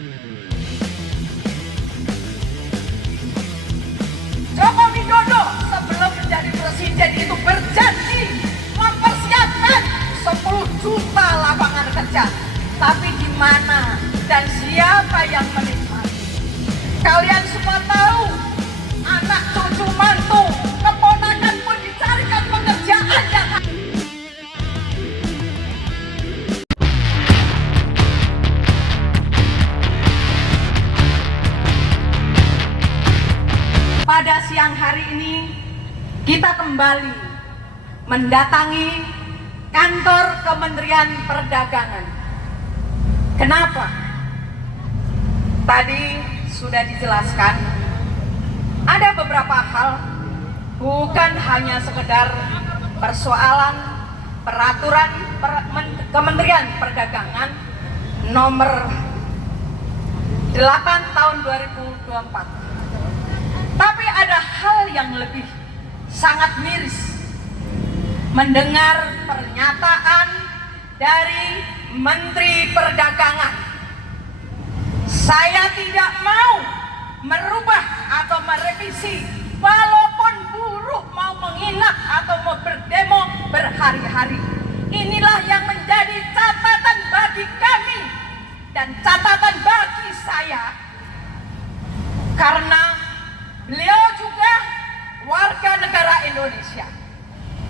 Joko Widodo sebelum menjadi presiden itu berjanji mempersiapkan 10 juta lapangan kerja. Tapi di mana dan siapa yang menikmati? Kalian semua tahu, anak cucu mantu, keponakan pun dicarikan pekerjaan yang pada siang hari ini kita kembali mendatangi kantor Kementerian Perdagangan. Kenapa? Tadi sudah dijelaskan, ada beberapa hal, bukan hanya sekedar persoalan peraturan Kementerian Perdagangan nomor 8 tahun 2024. Tapi ada hal yang lebih sangat miris. Mendengar pernyataan dari Menteri Perdagangan, saya tidak mau merubah atau merevisi walaupun buruh mau menginap atau mau berdemo berhari-hari. Inilah yang menjadi catatan bagi kami dan catatan bagi saya, karena beliau juga warga negara Indonesia.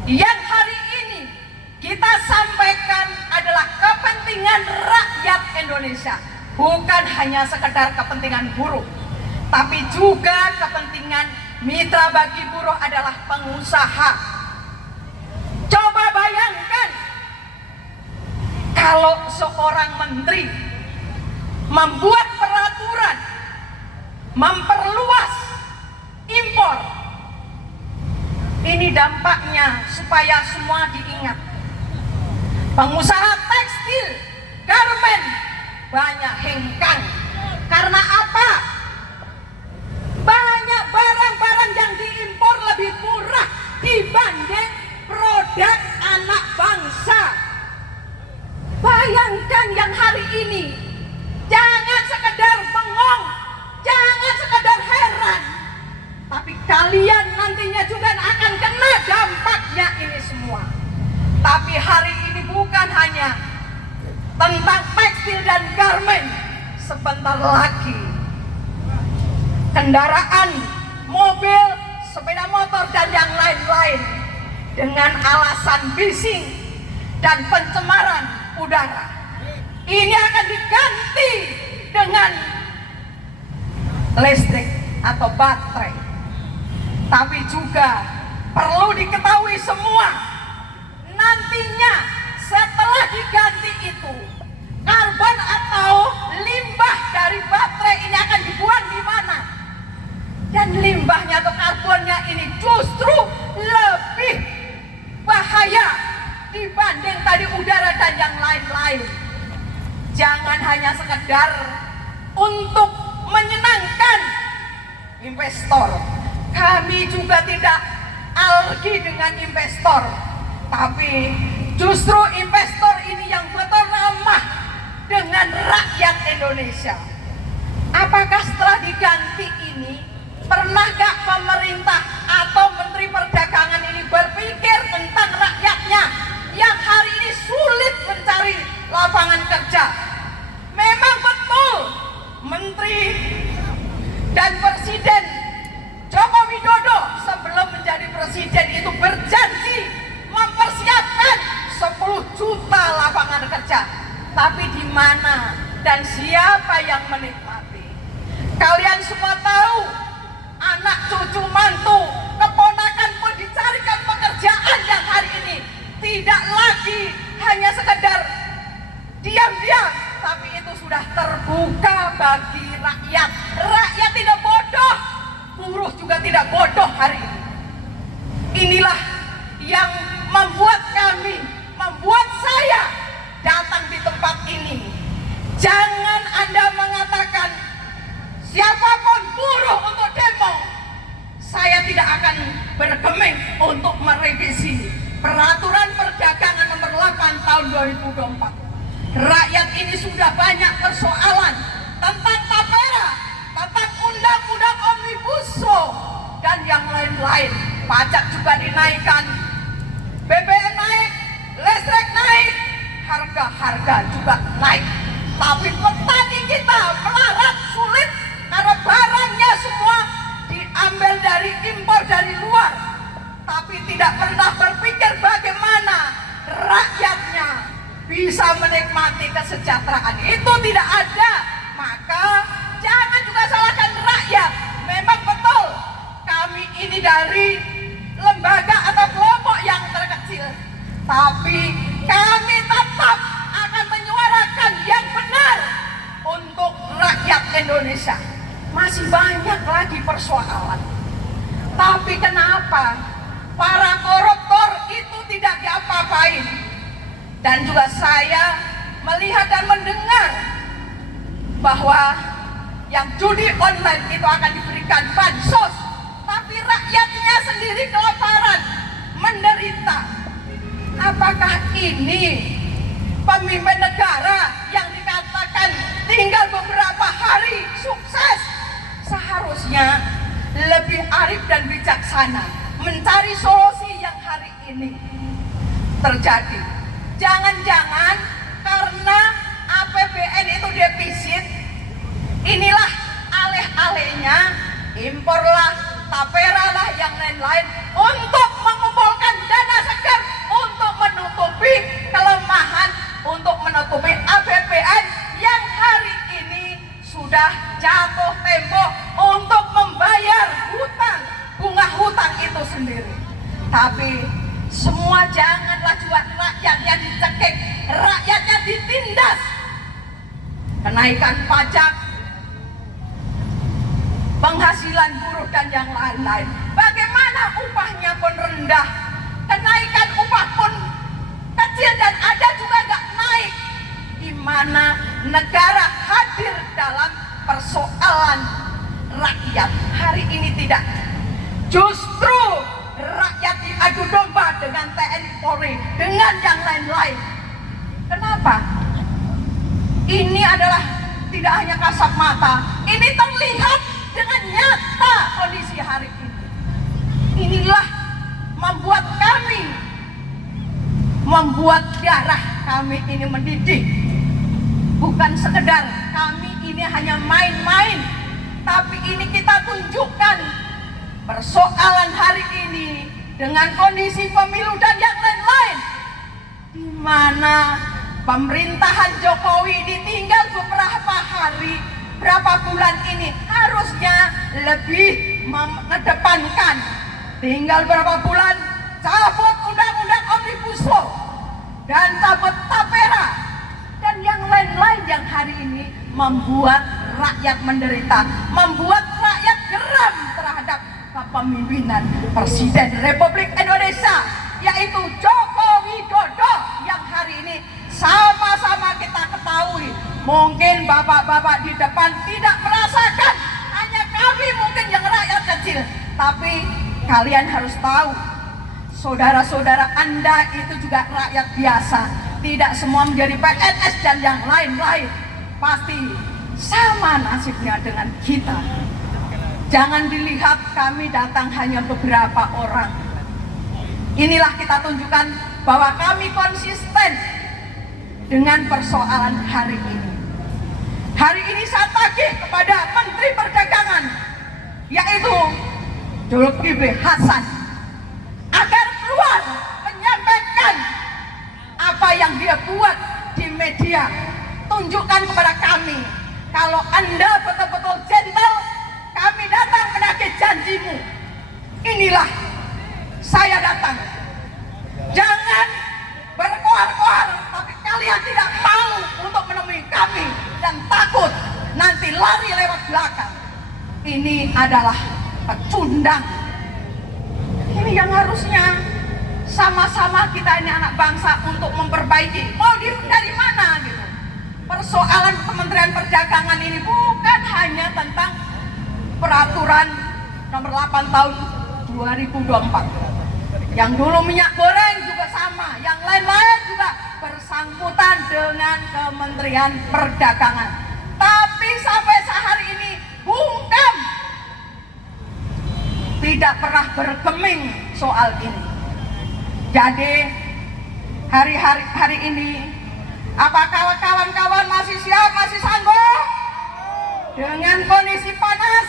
Yang hari ini kita sampaikan adalah kepentingan rakyat Indonesia, bukan hanya sekedar kepentingan buruh, tapi juga kepentingan mitra bagi buruh adalah pengusaha. Coba bayangkan kalau seorang menteri membuat peraturan memperluas impor. Ini dampaknya supaya semua diingat. Pengusaha tekstil, garmen banyak hengkang. Karena apa? Banyak barang-barang yang diimpor lebih murah dibanding produk anak bangsa. Bayangkan yang hari ini, jangan sekedar bengong, jangan sekedar heran, tapi kalian nantinya juga akan kena dampaknya ini semua. Tapi hari ini bukan hanya tentang tekstil dan garmen. Sebentar lagi kendaraan, mobil, sepeda motor dan yang lain-lain dengan alasan bising dan pencemaran udara ini akan diganti dengan listrik atau baterai. Tapi juga perlu diketahui semua, nantinya setelah diganti itu, karbon atau limbah dari baterai ini akan dibuang di mana? Dan limbahnya atau karbonnya ini justru lebih bahaya dibanding tadi udara dan yang lain-lain. Jangan hanya sekedar untuk menyenangkan investor. Kami juga tidak alergi dengan investor, tapi justru investor ini yang betul ramah dengan rakyat Indonesia. Apakah setelah diganti ini, pernahkah pemerintah atau Menteri Perdagangan ini berpikir tentang rakyatnya yang hari ini sulit mencari lapangan kerja? Memang betul Menteri dan Presiden Joko Widodo sebelum menjadi presiden itu berjanji mempersiapkan 10 juta lapangan kerja. Tapi di mana dan siapa yang menikmati? Kalian semua tahu, anak cucu mantu, keponakan pun dicarikan pekerjaan yang hari ini tidak lagi hanya sekedar diam-diam, tapi itu sudah terbuka bagi rakyat. Rakyat tidak bodoh, buruh juga tidak bodoh hari ini. Inilah yang membuat kami, membuat saya datang di tempat ini. Jangan Anda mengatakan siapapun buruh untuk demo, saya tidak akan bergeming untuk merevisi Peraturan Perdagangan nomor 8 tahun 2024. Rakyat ini sudah banyak persoalan tentang kenaikan BBM naik, listrik naik, harga-harga juga naik. Tapi petani kita melarat sulit karena barangnya semua diambil dari impor dari luar. Tapi tidak pernah berpikir bagaimana rakyatnya bisa menikmati kesejahteraan. Itu tidak ada. Maka jangan juga salahkan rakyat. Memang betul kami ini dari lembaga atau kelompok yang terkecil, tapi kami tetap akan menyuarakan yang benar untuk rakyat Indonesia. Masih banyak lagi persoalan, tapi kenapa para koruptor itu tidak diapa-apain? Dan juga saya melihat dan mendengar bahwa yang judi online itu akan diberikan bansos, tapi rakyatnya sendiri kelaparan, menderita. Apakah ini pemimpin negara yang dikatakan tinggal beberapa hari sukses? Seharusnya lebih arif dan bijaksana mencari solusi yang hari ini terjadi. Jangan-jangan karena APBN itu defisit, inilah alih-alihnya imporlah, tapera lah, yang lain-lain untuk mengumpulkan dana segar untuk menutupi kelemahan, untuk menutupi APBN yang hari ini sudah jatuh tempo untuk membayar hutang, bunga hutang itu sendiri. Tapi semua janganlah juga rakyatnya dicekik, rakyatnya ditindas. Kenaikan pajak, penghasilan buruh dan yang lain-lain. Bagaimana upahnya pun rendah, kenaikan upah pun kecil dan ada juga nggak naik. Di mana negara hadir dalam persoalan rakyat hari ini tidak. Justru rakyat diadu domba dengan TNI Polri, dengan yang lain-lain. Kenapa? Ini adalah tidak hanya kasat mata, ini terlihat dengan nyata kondisi hari ini. Inilah membuat darah kami ini mendidih. Bukan sekedar kami ini hanya main-main, tapi ini kita tunjukkan persoalan hari ini dengan kondisi pemilu dan yang lain-lain, di mana pemerintahan Jokowi ditinggal beberapa hari, berapa bulan ini harusnya lebih mengedepankan. Tinggal berapa bulan cabut undang-undang Omnibus Law dan cabut tapera dan yang lain-lain yang hari ini membuat rakyat menderita, membuat rakyat geram terhadap kepemimpinan Presiden Republik Indonesia, yaitu Joko Widodo, yang hari ini sama-sama kita ketahui. Mungkin bapak-bapak di depan tidak merasakan, hanya kami mungkin yang rakyat kecil. Tapi kalian harus tahu, saudara-saudara Anda itu juga rakyat biasa. Tidak semua menjadi PNS dan yang lain-lain. Pasti sama nasibnya dengan kita. Jangan dilihat kami datang hanya beberapa orang. Inilah kita tunjukkan bahwa kami konsisten dengan persoalan hari ini. Hari ini saya tagih kepada Menteri Perdagangan, yaitu Zulkifli Hasan, agar keluar menyampaikan apa yang dia buat di media. Tunjukkan kepada kami, kalau Anda betul-betul gentle, kami datang menagih janjimu. Inilah saya datang. Jangan berkoar-koar, tapi kalian tidak mau untuk menemui kami dan takut nanti lari lewat belakang. Ini adalah pecundang. Ini yang harusnya sama-sama kita ini anak bangsa untuk memperbaiki. Mau dari mana gitu? Persoalan Kementerian Perdagangan ini bukan hanya tentang peraturan nomor 8 tahun 2024. Yang dulu minyak goreng juga sama, yang lain-lain juga bersangkutan dengan Kementerian Perdagangan. Tapi sampai sehari ini bungkam, tidak pernah bergeming soal ini. Jadi hari ini, apakah kawan-kawan masih siap, masih sanggup dengan kondisi panas?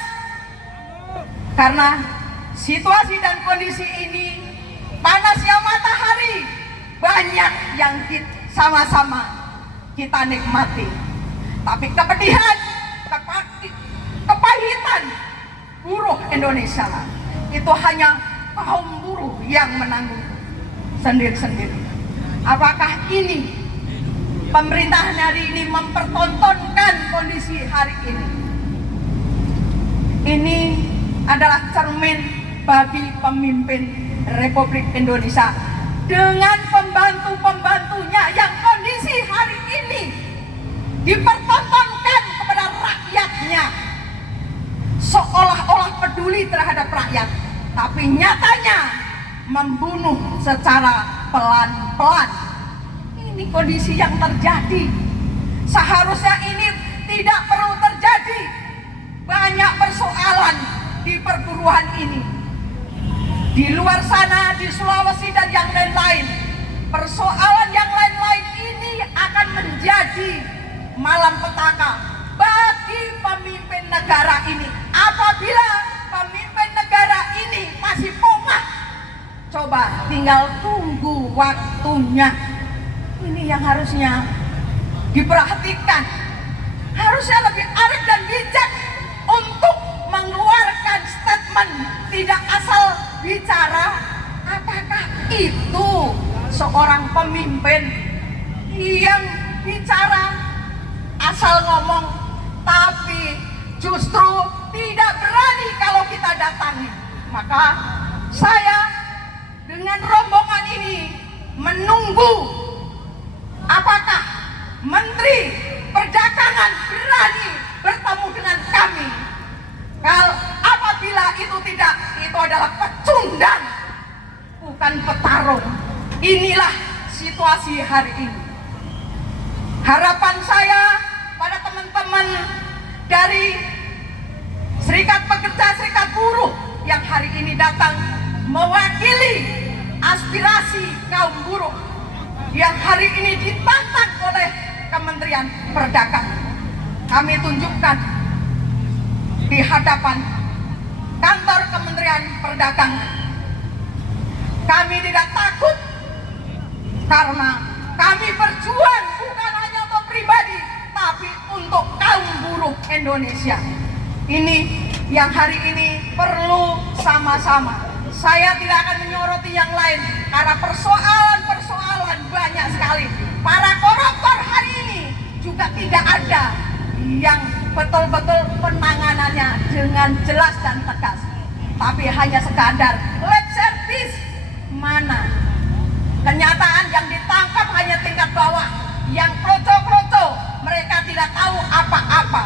Karena situasi dan kondisi ini, panasnya matahari, banyak yang sama-sama kita nikmati. Tapi kepedihan, kepahitan buruh Indonesia itu hanya kaum buruh yang menanggung sendiri-sendiri. Apakah ini pemerintahan hari ini mempertontonkan kondisi hari ini? Ini adalah cermin bagi pemimpin Republik Indonesia dengan pembantu-pembantunya yang kondisi hari ini dipertontonkan kepada rakyatnya seolah-olah peduli terhadap rakyat, tapi nyatanya membunuh secara pelan-pelan. Ini kondisi yang terjadi. Seharusnya ini tidak perlu terjadi. Banyak persoalan di perburuan ini. Di luar sana, di Sulawesi dan yang lain-lain, persoalan yang lain-lain ini akan menjadi malapetaka bagi pemimpin negara ini. Apabila pemimpin negara ini masih pongah, coba tinggal tunggu waktunya. Ini yang harusnya diperhatikan. Harusnya lebih arif dan bijak untuk mengeluarkan statement, tidak asal bicara. Apakah itu seorang pemimpin yang bicara asal ngomong, tapi justru tidak berani kalau kita datangi? Maka saya dengan rombongan ini menunggu apakah Menteri Perdagangan berani bertemu dengan kami. Kalau apabila itu tidak, itu adalah pecundang, bukan petarung. Inilah situasi hari ini. Harapan saya pada teman-teman dari Serikat Pekerja, Serikat Buruh yang hari ini datang mewakili aspirasi kaum buruh yang hari ini ditantang oleh Kementerian Perdagangan. Kami tunjukkan di hadapan kantor Kementerian Perdagangan. Kami tidak takut karena kami berjuang bukan hanya untuk pribadi, tapi untuk kaum buruh Indonesia. Ini yang hari ini perlu sama-sama. Saya tidak akan menyoroti yang lain karena persoalan-persoalan banyak sekali. Para koruptor hari ini juga tidak ada yang betul-betul penanganannya dengan jelas dan tegas, tapi hanya sekadar lip service. Mana kenyataan yang ditangkap hanya tingkat bawah, yang kroco-kroco mereka tidak tahu apa-apa,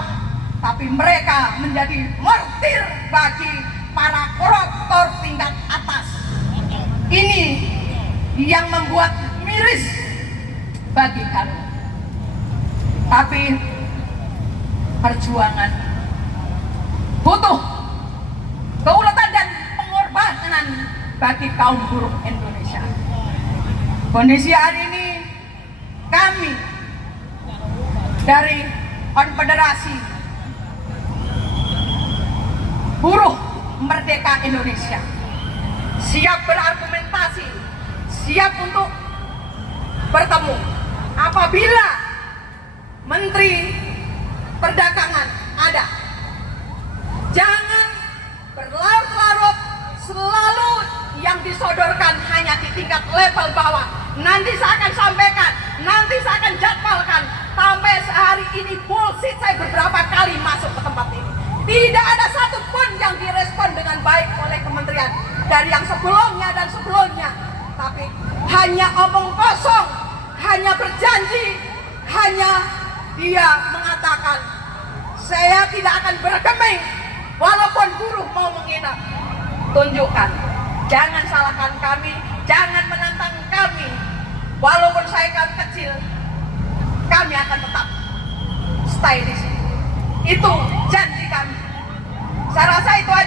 tapi mereka menjadi martir bagi para koruptor tingkat atas. Ini yang membuat miris bagi kami. Tapi perjuangan butuh keulatan dan pengorbanan bagi kaum buruh Indonesia. Kondisi hari ini kami dari Konfederasi Buruh Merdeka Indonesia siap berargumentasi, siap untuk bertemu apabila Menteri Perdagangan ada. Jangan berlarut-larut selalu yang disodorkan hanya di tingkat level bawah. Nanti saya akan sampaikan, nanti saya akan jadwalkan. Sampai sehari ini bullshit saya beberapa kali masuk ke tempat ini. Tidak ada satupun yang direspon dengan baik oleh kementerian dari yang sebelumnya dan sebelumnya. Tapi hanya omong kosong, hanya berjanji, hanya dia mengatakan saya tidak akan bergeming walaupun buruh mau menghina. Tunjukkan, jangan salahkan kami, jangan menantang kami. Walaupun saya kecil, kami akan tetap stay di sini. Itu janji kami. Saya rasa itu aja.